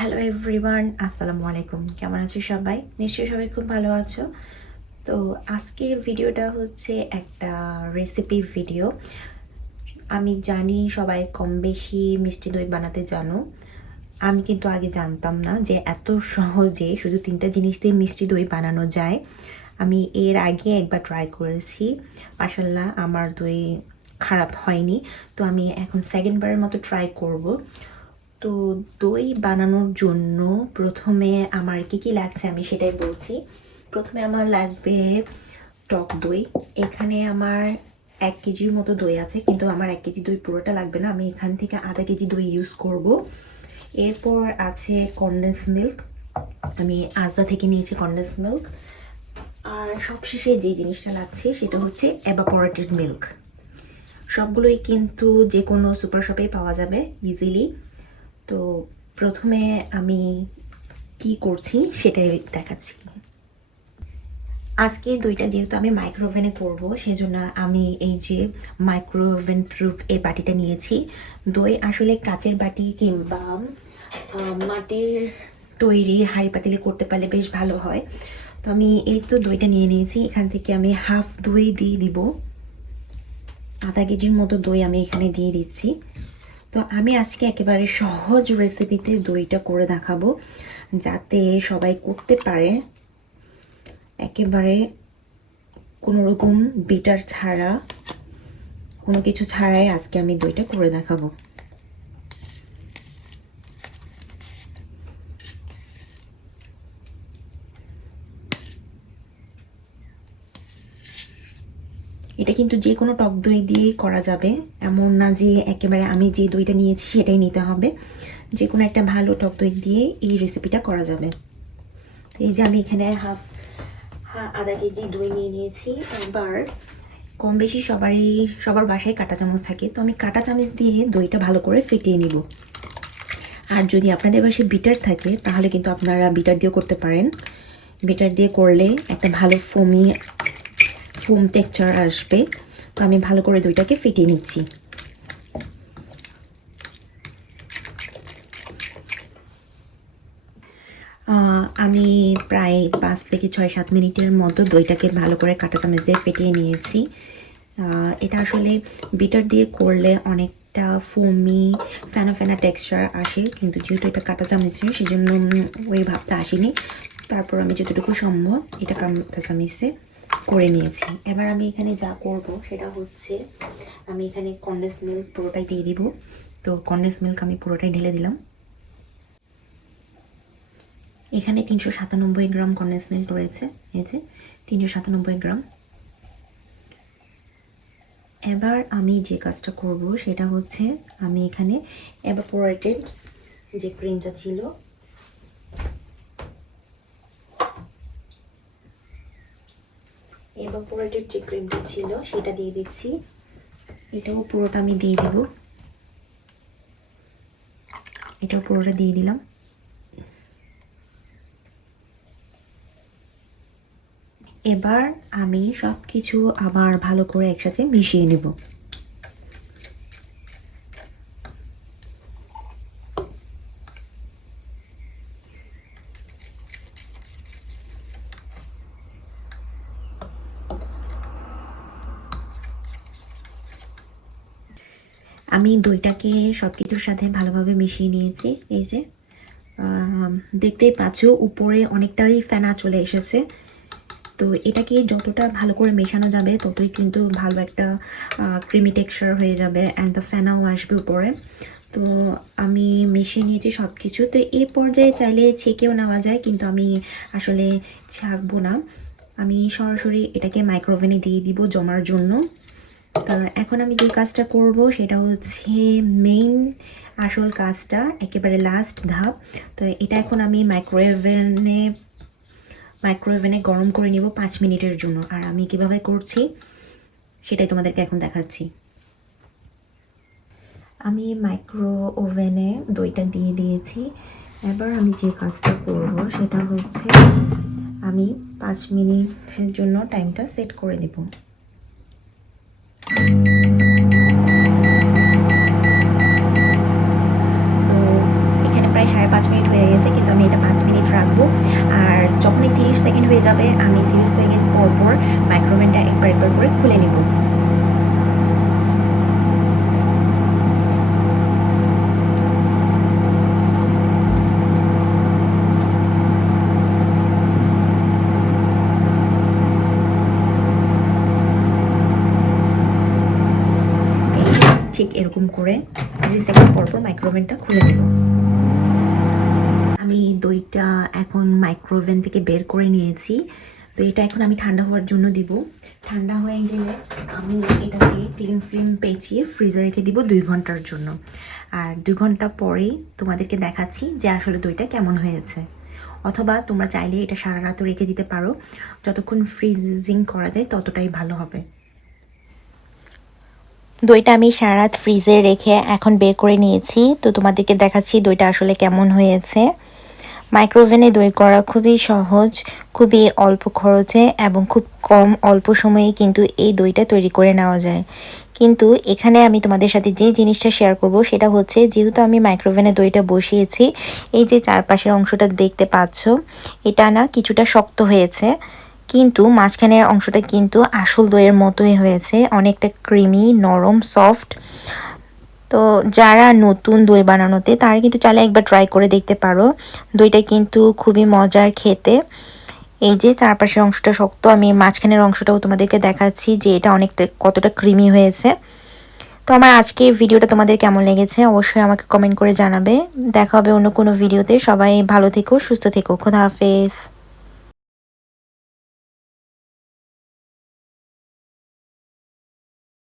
Hello everyone, আসসালামু আলাইকুম। কেমন আছো সবাই? নিশ্চয়ই সবাই খুব ভালো আছো। তো আজকের ভিডিওটা হচ্ছে একটা রেসিপি ভিডিও। আমি জানি সবাই কম বেশি মিষ্টি দই বানাতে জানো। আমি কিন্তু আগে জানতাম না যে এত সহজে শুধু 3টা জিনিস দিয়ে মিষ্টি দই বানানো যায়। আমি এর আগে একবার ট্রাই করেছি, মাশাআল্লাহ আমার দই খারাপ হয়নি। তো আমি এখন সেকেন্ড বারের মতো ট্রাই করব। তো দই বানানোর জন্য প্রথমে আমার কি লাগছে আমি সেটাই বলছি। প্রথমে আমার লাগবে টক দই। এখানে আমার 1 কেজির মতো দই আছে, কিন্তু আমার 1 কেজি দই পুরোটা লাগবে না, আমি এখান থেকে আধা কেজি দই ইউজ করব। এরপর আছে কনডেন্স মিল্ক, আমি আজদা থেকে নিয়েছি কনডেন্স মিল্ক। আর সবশেষে যে জিনিসটা লাগছে সেটা হচ্ছে এভাপোরেটেড মিল্ক। সবগুলোই কিন্তু যে কোনো সুপার শপেই পাওয়া যাবে ইজিলি। তো প্রথমে আমি কি করছি সেটাই দেখাচ্ছি। আজকে দইটা যেহেতু আমি মাইক্রোওভেনে করব, সেজন্য আমি এই যে মাইক্রোওভেন প্রুফ এই বাটিটা নিয়েছি। দই আসলে কাচের বাটি কিংবা মাটির তৈরি হাঁড়ি পাতিলে করতে পারলে বেশ ভালো হয়। তো আমি এই তো দইটা নিয়ে নিয়েছি, এখান থেকে আমি হাফ দই দিয়ে দিব। আধা কেজির মতো দই আমি এখানে দিয়ে দিচ্ছি। তো আমি আজকে একেবারে সহজ রেসিপিতে দইটা করে দেখাবো, যাতে সবাই করতে পারে একেবারে কোনো রকম বিটার ছাড়া, কোনো কিছু ছাড়াই আজকে আমি দইটা করে দেখাবো। এটা কিন্তু যে কোনো টক দই দিয়েই করা যাবে, এমন না যে একেবারে আমি যে দইটা নিয়েছি সেটাই নিতে হবে। যে কোনো একটা ভালো টক দই দিয়ে এই রেসিপিটা করা যাবে। এই যে আমি এখানে আধা কেজি দই নিয়ে নিয়েছি। এবার কম বেশি সবার বাসায় কাঁটা চামচ থাকে, তো আমি কাঁটা চামচ দিয়ে দইটা ভালো করে ফেটিয়ে নিব। আর যদি আপনাদের বাসায় বিটার থাকে তাহলে কিন্তু আপনারা বিটার দিয়েও করতে পারেন। বিটার দিয়ে করলে একটা ভালো ফোম টেক্সচার আসবে। তো আমি ভালো করে দইটাকে ফেটিয়ে নিচ্ছি। আমি প্রায় 5 থেকে 6-7 মিনিটের মতো দইটাকে ভালো করে কাঁটা চামচ দিয়ে ফেটিয়ে নিয়েছি। এটা আসলে বিটার দিয়ে করলে অনেকটা ফোমি ফেনা ফেনা টেক্সচার আসে, কিন্তু যেহেতু এটা কাঁটা চামচের সেজন্য ওই ভাবটা আসেনি। তারপর আমি যতটুকু সম্ভব এটা কাঁটা চামচে করে নিয়েছি। এবার আমি এখানে যা করব সেটা হচ্ছে আমি এখানে কনডেন্স মিল্ক পুরোটাই দিয়ে দিব। তো কনডেন্স মিল্ক আমি পুরোটাই ঢেলে দিলাম। এখানে 397 গ্রাম কনডেন্স মিল্ক রয়েছে, এই যে 397 গ্রাম। এবার আমি যে কাজটা করব সেটা হচ্ছে আমি এখানে এভাপোরেটেড যে ক্রিমটা ছিল সেটা দিয়ে দিচ্ছি। এটাও পুরোটা আমি দিয়ে দিব, এটাও পুরোটা দিয়ে দিলাম। এবার আমি সব কিছু আবার ভালো করে একসাথে মিশিয়ে নেব। আমি দইটাকে সব কিছুর সাথে ভালোভাবে মিশিয়ে নিয়েছি। এই যে দেখতেই পাচ্ছ উপরে অনেকটাই ফেনা চলে এসেছে। তো এটাকে যতটা ভালো করে মেশানো যাবে ততই কিন্তু ভালো একটা ক্রিমি টেক্সচার হয়ে যাবে, অ্যান্ড দ্য ফেনাও আসবে উপরে। তো আমি মিশিয়ে নিয়েছি সব কিছু। তো এই পর্যায়ে চাইলে ছেঁকেও নেওয়া যায়, কিন্তু আমি আসলে ছাঁকবো না, আমি সরাসরি এটাকে মাইক্রোওভেনে দিয়ে দিব জমার জন্য। তো এখন আমি যে কাজটা করব সেটা হচ্ছে মেইন আসল কাজটা, একেবারে লাস্ট ধাপ। তো এটা এখন আমি মাইক্রোওভেনে গরম করে নিব 5 মিনিটের জন্য। আর আমি কিভাবে করছি সেটাই তোমাদেরকে এখন দেখাচ্ছি। আমি মাইক্রো ওভেনে দইটা দিয়ে দিয়েছি। এবার আমি যে কাজটা করব সেটা হচ্ছে আমি 5 মিনিটের জন্য টাইমটা সেট করে দেব। তো এখানে প্রায় প্রায় 5.5 মিনিট হয়ে গেছে, কিন্তু আমি এটা 5 মিনিট রাখবো। আর যখনই 30 সেকেন্ড হয়ে যাবে আমি 30 সেকেন্ড পর পর মাইক্রোওভেনটা একবার করে খুলে নেব। ঠিক এরকম করে 30 সেকেন্ড পর পর মাইক্রোওভেনটা খুলে নেব। আমি দইটা এখন মাইক্রোওভেন থেকে বের করে নিয়েছি। তো এটা এখন আমি ঠান্ডা হওয়ার জন্য দিব। ঠান্ডা হয়ে গেলে আমি এটাকে ক্লিন ফিল্ম পেঁচিয়ে ফ্রিজে রেখে দিব 2 ঘন্টার জন্য। আর 2 ঘন্টা পরেই তোমাদেরকে দেখাচ্ছি যে আসলে দইটা কেমন হয়েছে। অথবা তোমরা চাইলে এটা সারা রাতও রেখে দিতে পারো, যতক্ষণ ফ্রিজিং করা যায় ততটাই ভালো হবে। দইটা আমি সারা রাত ফ্রিজে রেখে এখন বের করে নিয়েছি। তো তোমাদেরকে দেখাচ্ছি দইটা আসলে কেমন হয়েছে। মাইক্রোওভেনে দই করা খুবই সহজ, খুবই অল্প খরচে এবং খুব কম অল্প সময়ে কিন্তু এই দইটা তৈরি করে নেওয়া যায়। কিন্তু এখানে আমি তোমাদের সাথে যে জিনিসটা শেয়ার করব সেটা হচ্ছে, যেহেতু আমি মাইক্রোওভেনে দইটা বসিয়েছি, এই যে চারপাশের অংশটা দেখতে পাচ্ছ, এটা না কিছুটা শক্ত হয়েছে, কিন্তু মাঝখানের অংশটা কিন্তু আসল দইয়ের মতোই হয়েছে, অনেকটা ক্রিমি, নরম, সফট। তো যারা নতুন দই বানানোতে, তারা কিন্তু চাইলে একবার ট্রাই করে দেখতে পারো। দইটা কিন্তু খুবই মজার খেতে। এই যে চারপাশের অংশটা শক্ত, আমি মাঝখানের অংশটাও তোমাদেরকে দেখাচ্ছি যে এটা অনেকটা কতটা ক্রিমি হয়েছে। তো আমার আজকের ভিডিওটা তোমাদের কেমন লেগেছে অবশ্যই আমাকে কমেন্ট করে জানাবে। দেখা হবে অন্য কোনো ভিডিওতে। সবাই ভালো থেকো, সুস্থ থেকো। খোদা হাফেজ।